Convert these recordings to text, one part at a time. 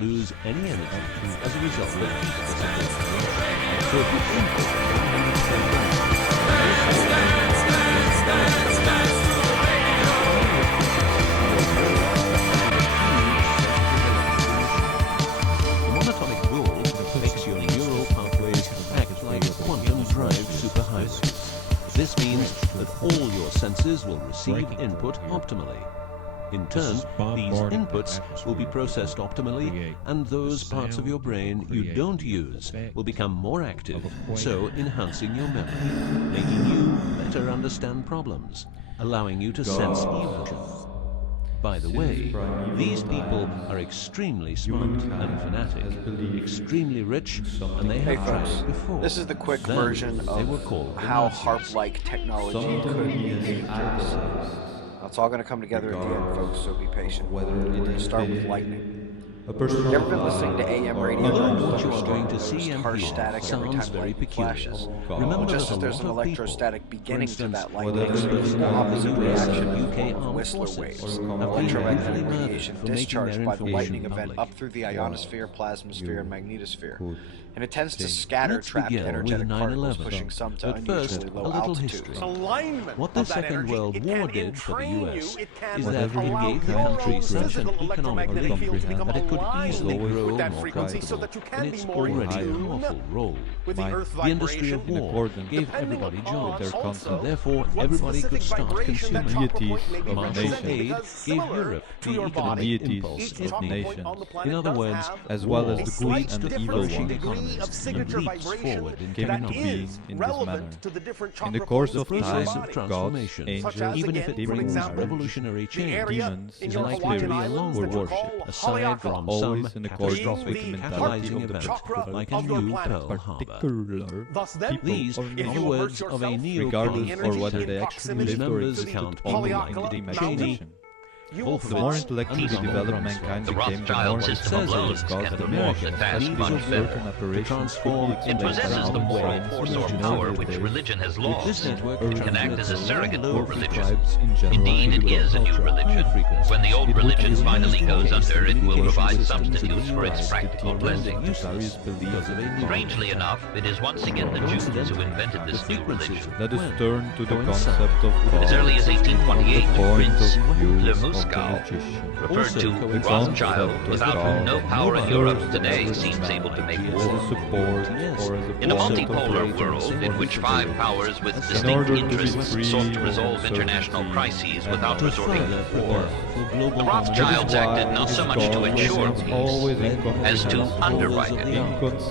lose any energy as a result of heat dissipation. So if you input the monatomic rule makes your neural pathways act like quantum drive superhighways. This means that all your senses will receive input optimally. In turn, these inputs will be processed optimally, and those parts of your brain you don't use will become more active, so enhancing your memory, making you better understand problems, allowing you to sense evil. By the way, these people are extremely smart and fanatic, extremely rich, and they have tried it before. This is the quick Then version they were of called the how Nazis. harp-like technology could be dangerous. It's all going to come together at the end, folks, so be patient. We're going to start with lightning. You ever been listening to AM radio? Although what you are going to see and harsh hear static every sounds time very lightning peculiar. flashes. Remember Just that as a there's an lot of electrostatic people, beginning for to instance, that lightning, members there's of an opposite the US reaction and UK of armed Whistler forces waves, have been brutally electromagnetic murdered radiation for making discharged their by the lightning information event public. up through the ionosphere, plasmasphere, and magnetosphere. And it tends to Let's scatter trapped begin energetic with particles, 9/11. pushing some to But first, unusually a low little altitudes. history. Alignment What the of that Second energy, World it War can did for the entrain US you, it can is that it allow gave the your countries own such an physical economic electromagnetic field to lead become that it could aligned easily grow with that more frequency so profitable that you can in be its more already attuned powerful role. with the earth The industry of vibration. war gave everybody jobs, also and therefore what everybody could specific start vibration that consuming. copper point may be Marshall representing Aid because gave similar Europe to the your economic body, impulse each it copper needed. point on the planet In other does words, have as well war as the a good slight and the evil difference in ones, degree economies of and signature leaps vibration forward in came that into technology. being is in this relevant manner. to the different In the chakra course points of your process time, of body. transformation, gods, Such as, angels, even if again, it for brings example, revolutionary the change, area demons in is your likely Hawaiian to be a Islands longer that you worship, call aside Haleakala. from always some in accordance catastrophic with the catalyzing mentality of the event, chakra like a of your new planet. Pearl Harbor. Particular Thus then, people These or are if not, you words immerse of a yourself regardless in or the whether energy they in actually proximity lived or members to the existed count only in Haleakala the mountain, imagination. you will The more find intellectually Peaceful. developed mankind The became, the Rothschild more system says of loans it caused can the perform the Americans task to much build better. certain operations transform could be It explained possesses the around moral brains force or in power a which day. religion has With lost. this network, It Can act as a surrogate for or religion. tribes in general Indeed, it is a new culture. religion. When the old It would religion be finally goes under, it will provide systems substitutes for its described practical the blessings. various beliefs of the Strangely enough, it is once again the Jews who invented this new religion. Let us turn to the coincide concept of God. As early as 1828, from the point Prince of view of the Lemuskow magician. referred to Also, Rothschild, concept of without God whom no power in serves Europe as today a seems man, able to make as war. a support or as a In a point of multipolar reference world in or which history. 5 powers with In distinct order to be interests free sought to from resolve international uncertainty crises and without to resorting further to war. prepare The Rothschilds acted not so much to ensure always peace as to underwrite it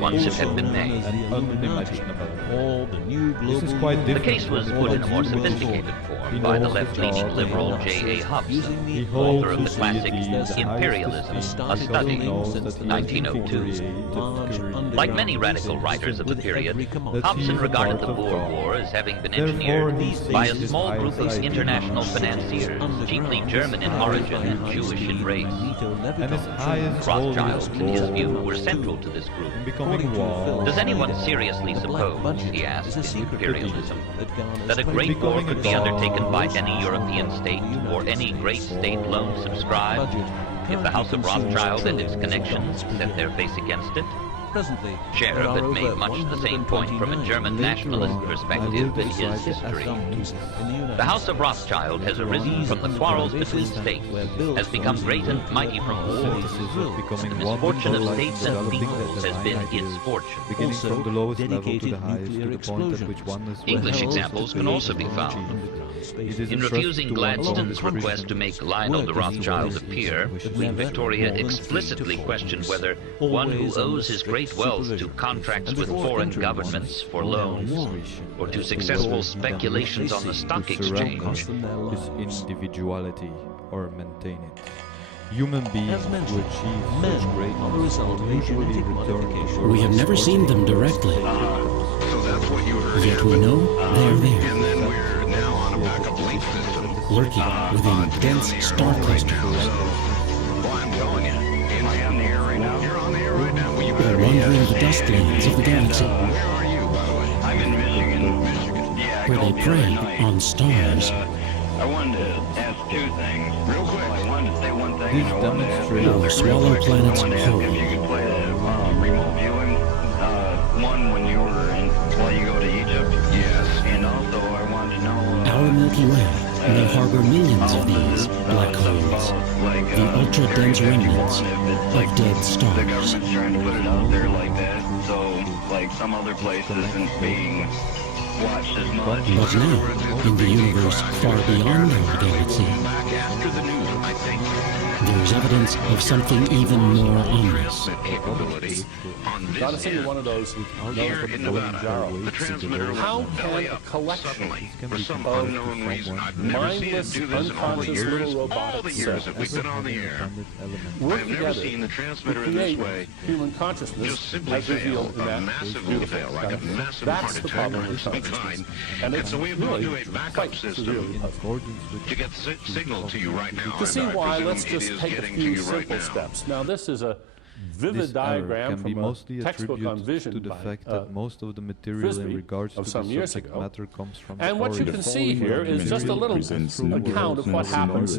once it had been made. and unimaginable. All the new This is global quite The different. case was from put the in a more New World sophisticated Order. form by the left-leaning liberal J.A. Hobson, He author holds of the classic society in the highest Imperialism, esteem a study, because he knows that 1902. Like many radical writers of the period, Hobson regarded the Boer War as having been engineered by a small group of international financiers, chiefly German in origin and Jewish in race. and his highest Rothschilds, in his view, goal were central to this group. in becoming one. Does anyone seriously suppose, he asked, in imperialism, that a great war could be undertaken by any European state or any great state alone subscribed if the House of Rothschild and its connections set their face against it? Presently, Sheriff had made much the same point from a German nationalist perspective in his history. The House of Rothschild has arisen from the quarrels between states, has become great and mighty from wars. The misfortune of states and peoples has been its fortune. Beginning from the lowest level to the dedicated highest, to nuclear the point at explosions which oneness were English held examples to can create also be an found. underground space. It is In entrusted refusing to one Gladstone's of the request to make Christians. Lionel the Work is Rothschild always appear, easy, Queen never Victoria more than 3 to explicitly 4 questioned months. whether one who Always under owes his strict great wealth to supervision. contracts And with before foreign entering governments one, for all their loans warrants or to as successful whether speculations on the they stock seek exchange. cost them their His lives. individuality or maintain it. Human beings As who mentioned, achieve men such are the greatness result of a usually genetic return modification. to We have never seen them directly, So that's what you heard. yet we know they are there, And then we're now on a backup link system. lurking within dense star clusters, Well, I'm telling you. Am I on the air right now? You're on the air right now. Well, you or better be. wandering the dust lanes of the galaxy, Where are you, by the way? I'm in Michigan. Michigan. Yeah, I where they called the other prey night. on stars. I wanted to ask 2 things. Real quick. I wanted to say one thing. thing, This you know, demonstrates Or swallow quick, planets I wanted to ask whole. if you could play the remote viewing one when you were in, while you go to Egypt. Yes. And also, I wanted to know. Our Milky Way may harbor millions of these black holes, the ultra-dense remnants of dead The stars. government's trying to put it out there like that, so like some other places isn't being watched as much. But now, in the universe far beyond our galaxy, Back after the news, I think. there is evidence of something even more ominous. Capability on this Gotta send you one of those here in Nevada, the transmitter How will can belly a up collection suddenly for some of unknown reason. I've never seen it mindless, do this in all the unconscious years, little all the robotic years that cells we've been on the air. work I've never together seen the to transmitter in this create way human consciousness just simply as revealed fail, in a that massively beautiful fail, like a study. massive That's heart the attack problem or with some consciousness. kind. And It's a way of really doing a backup quite system severely puzzling. to get the signal to you right now. To see and I why, presume let's it just is take a getting to few you right simple now. steps. Now, this is a vivid This error diagram can be from a mostly textbook on attributed vision to the by fact that most of the material Frisbee in regards of to some the years subject ago. matter comes from And the what you origin. can see here is just a little account of what happens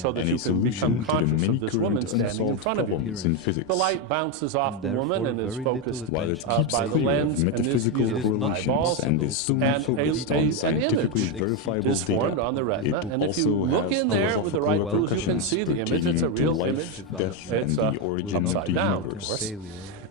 so that you can become conscious of this woman standing in front of you. in physics. The light bounces off the woman and is focused While it by keeps the clear lens of and is metaphysical used in correlations eyeballs, and is solely and focused an on scientifically image verifiable is formed data, on the retina, it and if you also look has in there with the right philosophical tools, you can repercussions see the image. It's a pertaining to real life, image. death, and It's the origin of upside the down, of universe. course.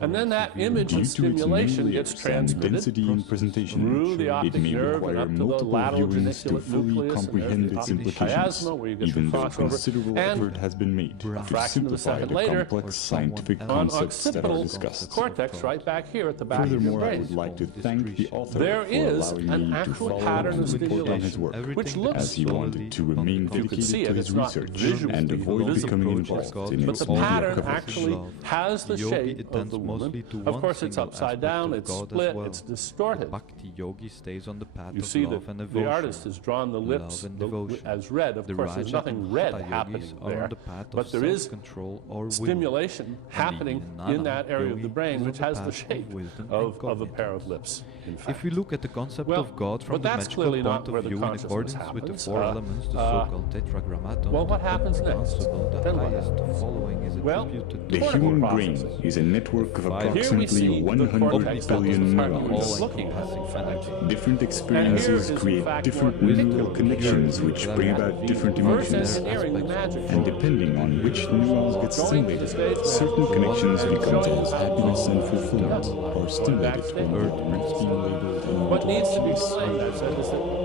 And then that image Due and to its stimulation many gets layers and transmitted density in presentation, through the it optic may nerve and require up to the multiple lateral viewings to geniculate fully nucleus, comprehend and there's its the optic implications, chiasma where you get even the though crossover. considerable And effort has been made to fraction of a simplify second the later, complex scientific on concepts that are occipital discussed. cortex right back here at the back of your Furthermore, I brain. would like to thank the author There for is allowing an me to actual follow pattern and of report on his stimulation, work, which looks as he wanted to remain see dedicated it, to it's his not research visually and avoid visible. becoming involved in But its the media pattern coverage. actually has the Yogi, shape it of tends the mostly woman. to Of one course, it's single upside aspect down, of it's God as split, well. it's distorted. Bhakti yogi stays on the path You of see love that and the devotion. artist has drawn the lips Love and devotion. as red. Of The course, there's Raja nothing and red Hatha happening yogis are there, on the path of but there is self-control or will. stimulation happening Jnana in that area of yogi the brain, is which on has the the path of shape wisdom and of a cognizance. pair of lips. In fact. If we look at the concept Well, of God from but the that's magical clearly point not where of the view in consciousness accordance with the happens. four elements, the so-called tetragrammaton, well, what the happens next? comprehensible, the Then what highest, the happens? following is Well, attributed The to cortical human brain processing. is a network of Here we approximately see the 100 cortex, that was billion the part you were neurons. just looking at. Different And experiences here is, in create fact, different more neural physical connections purity, which bring about different Reverse emotions. engineering the magic. And depending on which neurons get Going to the stimulated, stage now. certain connections And become showing as how happiness and long fulfillment it's are stimulated backstage. when the next being labeled What needs to be intellectuals. explained, I said,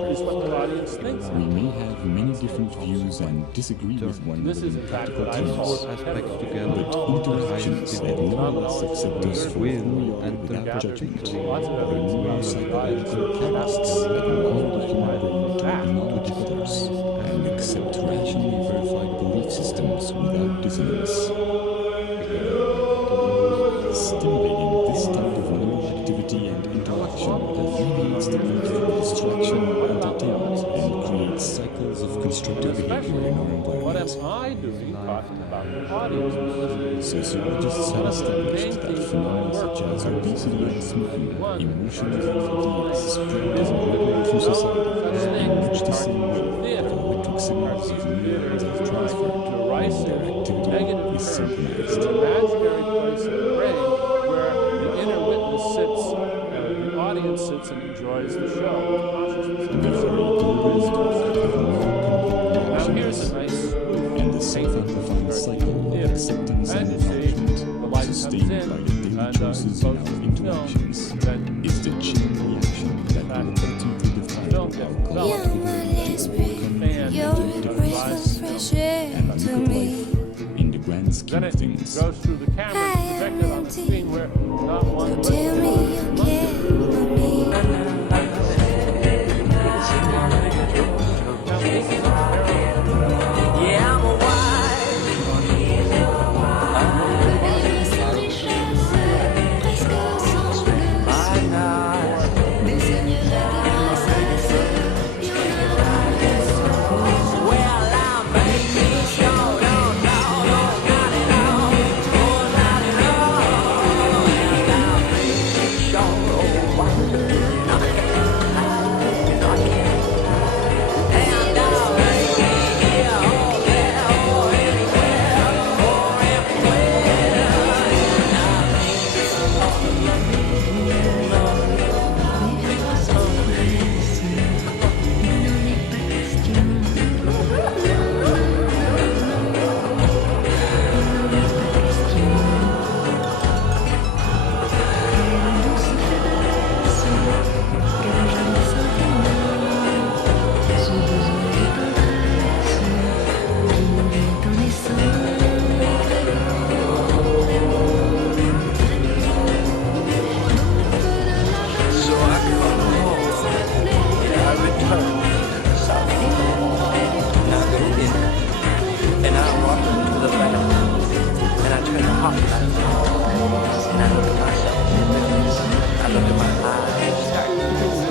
is what the audience thinks. We may have many different views and disagree with one This another is, in in fact, practical what I call terms. aspects together, But interactions that more or less accept us for who we are without judgment are neuropsychological catalysts that allow the human brain to acknowledge others and accept rationally verified belief systems without dissonance. Stimulating this type of neural activity and interaction alleviates the need for distraction or entertainment and creates cycles of constructive behavior in our What am environment. I doing talking about the audience and the listeners? Sociologists have established that phenomena such as obesity and smoking, emotions and fatigues spread as regular through society in much the same way that electric signals of neurons are transferred when their activity is synchronized. An imaginary place in the brain where the inner witness sits, the audience sits and enjoys the show. Consciousness. The very deliberate of neural Now here's convolutions a nice and the self-amplifying cycle of acceptance and acknowledgement sustained by the daily choices in our interactions is the chain reaction that will ultimately define our collective and unequal life in the grand scheme Then of it things. goes through the camera, it's projected on a screen where not one but Tell me you care for me. Now, this is a pair Yeah, I'm a wife. By night. Well, I'm baby, so don't know, got it all. Oh, got it all. And I look at myself in the mirror. I look at my eyes.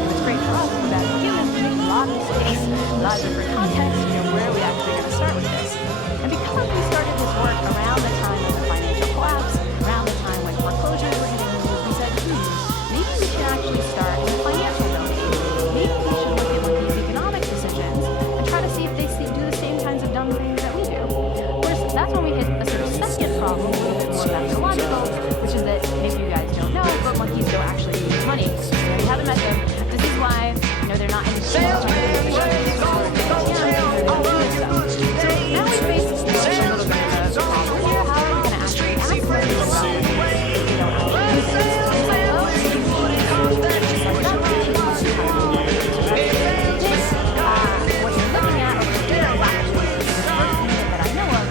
What's great for us is that humans make a lot of mistakes, a lot of different contexts, where are we actually going to start with this? And because we started this work around the time of the financial collapse, around the time when foreclosures were hitting the news, we said, maybe we should actually start in the financial domain. Maybe we should look at these economic decisions and try to see if they do the same kinds of dumb things that we do. Of course, that's when we hit a sort of second problem, a little bit more methodological, which is that maybe you guys don't know, but monkeys don't actually use money. We haven't met them. This is why, they're not in the So now we face a little bit of a problem here. How are we going to actually ask them about what you're looking at over here is actually the first unit that I know of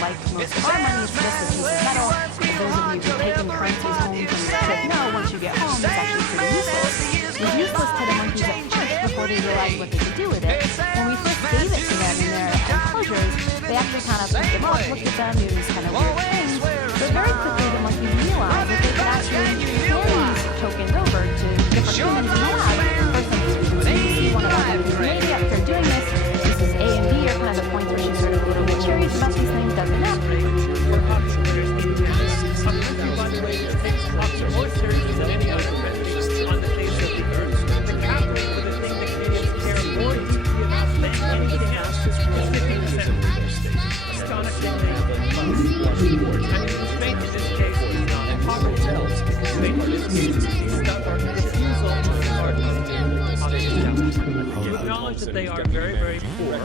like most of our money is just a piece of metal. For those of you who've taken currencies home from the trip know, once you get home, it's actually pretty useless. It was useless to the monkeys at first before they realized what they could do with it. When we first gave it to them in their enclosures, they actually kind of picked them up, looked at them, do these kind of weird things. But very quickly the monkeys realized that they could actually hand these tokens over to different humans in the lab. First thing is we can see one of them, maybe after doing this, this is A and B are kind of the points where she's sort of a little bit curious about these things, doesn't know. By the way, takes crops are more serious than any other dimension on the face of the earth. The capital for the thing that Canadians care more deeply about than anything else is 50% of real estate. Astonishingly close. I mean, the strength in this case is not poverty itself. The strength in this case is not our refusal to start on the establishment. You acknowledge that they are very, very poor. In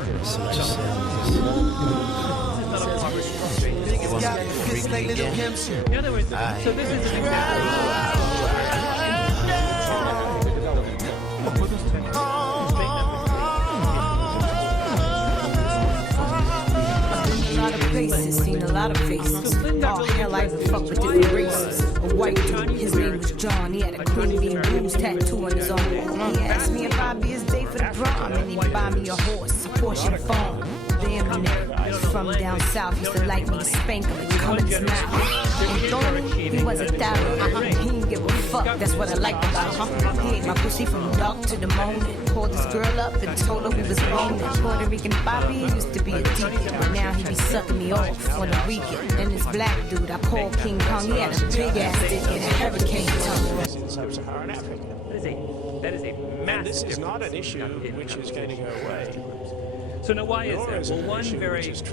other words, so this is an example. Seen a lot of faces. Oh, hell, I fuck with different races. A white dude, his name was John. He had a Queen Bee Blues tattoo on his arm. He asked me if I'd be his day for the prom, and he'd buy me a horse, a Porsche phone. Damn it. From down south, used to like me to spank him and come in his mouth. And Tony, he wasn't that. He didn't give a fuck. That's what I liked about him. He ate my pussy from dark to the morning. Called this girl up and told her we was boning. Puerto Rican Bobby used to be a deacon, but now he be sucking me off on the weekend. And this black dude I called King Kong, he had a big ass dick and a hurricane tongue. In sub-Saharan Africa. That is a massive. And this is not an issue which is going to go away. So now why is that? Well, one, very years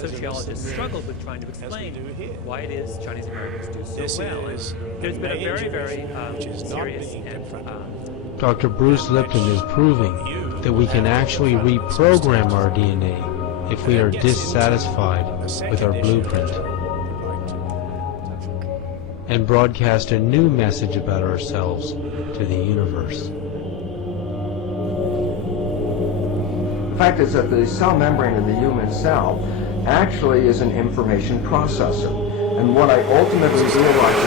sociologists struggled with trying to explain why it is Chinese Americans do so well. And there's been a very, very serious and Dr. Bruce Lipton is proving that we can actually reprogram our DNA if we are dissatisfied with our blueprint and broadcast a new message about ourselves to the universe. The fact is that the cell membrane of the human cell actually is an information processor. And what I ultimately realized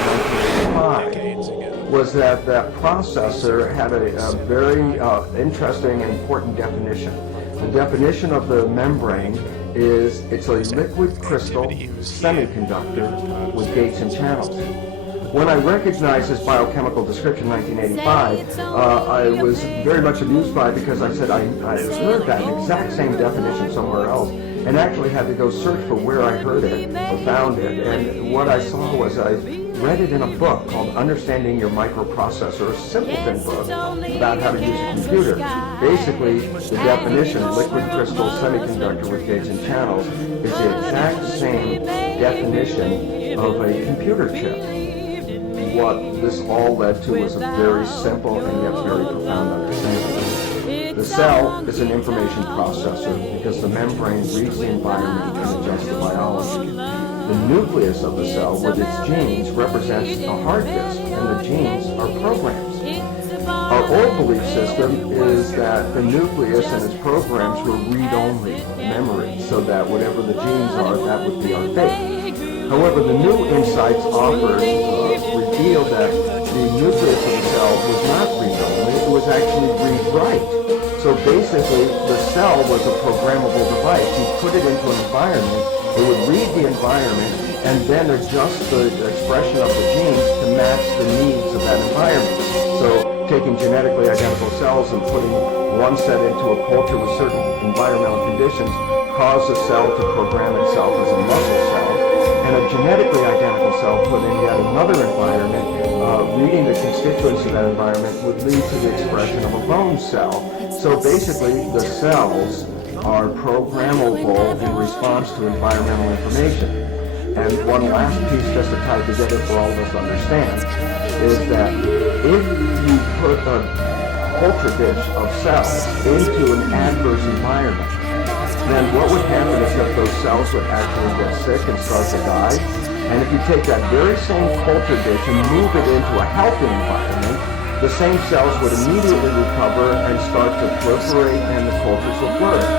in 1985 was that that processor had a very interesting and important definition. The definition of the membrane is it's a liquid crystal semiconductor with gates and channels. When I recognized this biochemical description in 1985, I was very much amused by it because I said I heard that exact same definition somewhere else and actually had to go search for where I heard it or found it. And what I saw was I read it in a book called Understanding Your Microprocessor, a simpleton book about how to use a computer. Basically, the definition, liquid crystal semiconductor with gates and channels, is the exact same definition of a computer chip. What this all led to was a very simple and yet very profound understanding. The cell is an information processor because the membrane reads the environment and adjusts the biology. The nucleus of the cell with its genes represents a hard disk, and the genes are programs. Our old belief system is that the nucleus and its programs were read-only memory, so that whatever the genes are, that would be our fate. However, the new insights offered revealed that the nucleus of the cell was not read-only, it was actually read-write. So basically, the cell was a programmable device. You put it into an environment, it would read the environment, and then adjust the expression of the genes to match the needs of that environment. So taking genetically identical cells and putting one set into a culture with certain environmental conditions caused the cell to program itself as a muscle cell, and a genetically identical cell put in yet another environment, reading the constituents of that environment would lead to the expression of a bone cell. So basically, the cells are programmable in response to environmental information. And one last piece just to tie together for all of us to understand is that if you put a culture dish of cells into an adverse environment, then what would happen is that those cells would actually get sick and start to die. And if you take that very same culture dish and move it into a healthy environment, the same cells would immediately recover and start to proliferate and the cultures will flourish.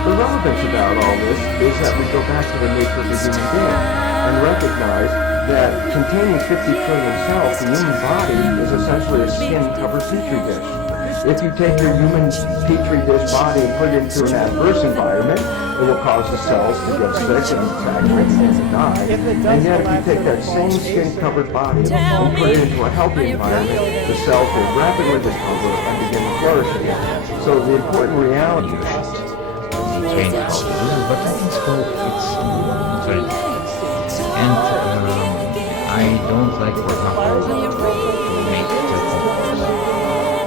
The relevance about all this is that we go back to the nature of the human being and recognize that containing 50 trillion cells, the human body is essentially a skin-covered petri dish. If you take your human petri dish body and put it into an adverse environment, it will cause the cells to get sick and saturate and to die. And yet if you take that same skin-covered body and put it into a healthy environment, the cells will rapidly recover and begin to flourish again. So the important reality is change processes, but I think it's very difficult. And I don't like, for example, to make telephone calls.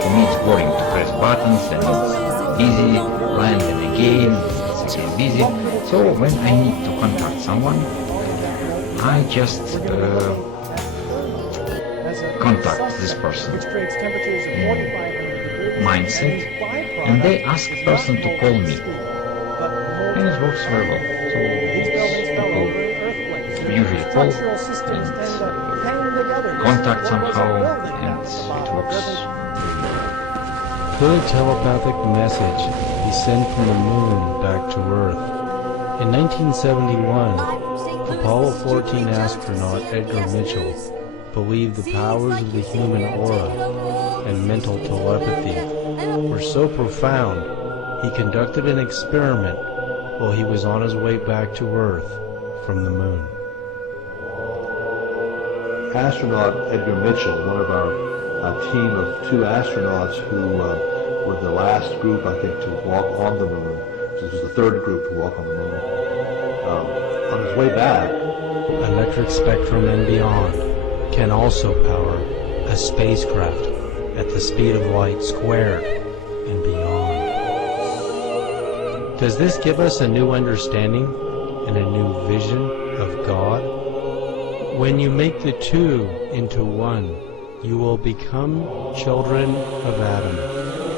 For me it's boring to press buttons and it's busy, land and again, it's again busy. So when I need to contact someone, I just contact this person in mindset, and they ask the person to call me. And it works very well. So people usually call and contact somehow, and it works. Could a telepathic message be sent from the moon back to Earth? In 1971, Apollo 14 astronaut Edgar Mitchell believed the powers of the human aura and mental telepathy were so profound he conducted an experiment while he was on his way back to Earth from the moon. Astronaut Edgar Mitchell, one of our team of 2 astronauts who were the last group, I think, to walk on the moon. So this was the 3rd group to walk on the moon. On his way back, electric spectrum and beyond can also power a spacecraft at the speed of light squared and beyond. Does this give us a new understanding and a new vision of God? When you make the 2 into 1, you will become children of Adam.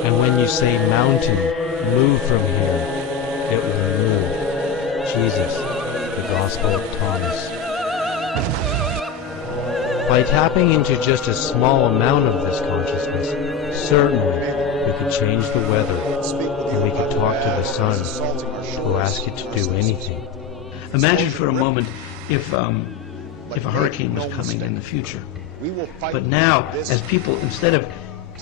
And when you say mountain, move from here, it will move. Jesus, the Gospel of Thomas. By tapping into just a small amount of this consciousness, certainly we could change the weather, and we could talk to the sun to ask it to do anything. Imagine for a moment if a hurricane was coming in the future. But now, as people, instead of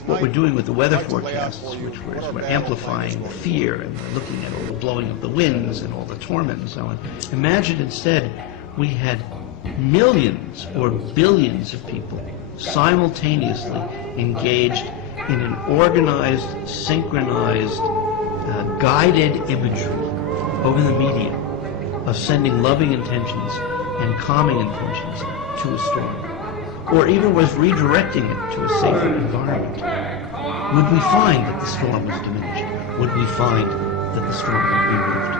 what we're doing with the weather forecasts, which we're amplifying the fear and we're looking at all the blowing of the winds and all the torment and so on, imagine instead we had millions or billions of people simultaneously engaged in an organized, synchronized, guided imagery over the medium of sending loving intentions and calming intentions to a storm, or even was redirecting it to a safer environment. Would we find that the storm was diminished? Would we find that the storm had been moved?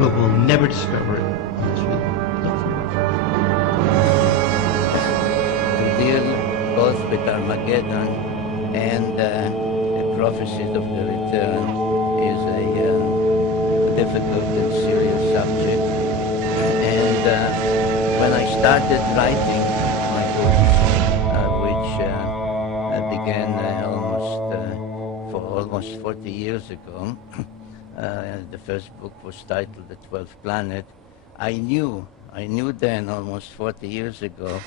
Well, we'll never discover it unless we look for it. To deal both with Armageddon and the prophecies of the return is a difficult and serious subject. And when I started writing my book, which began almost 40 years ago, the first book was titled The 12th Planet, I knew I knew then, almost 40 years ago,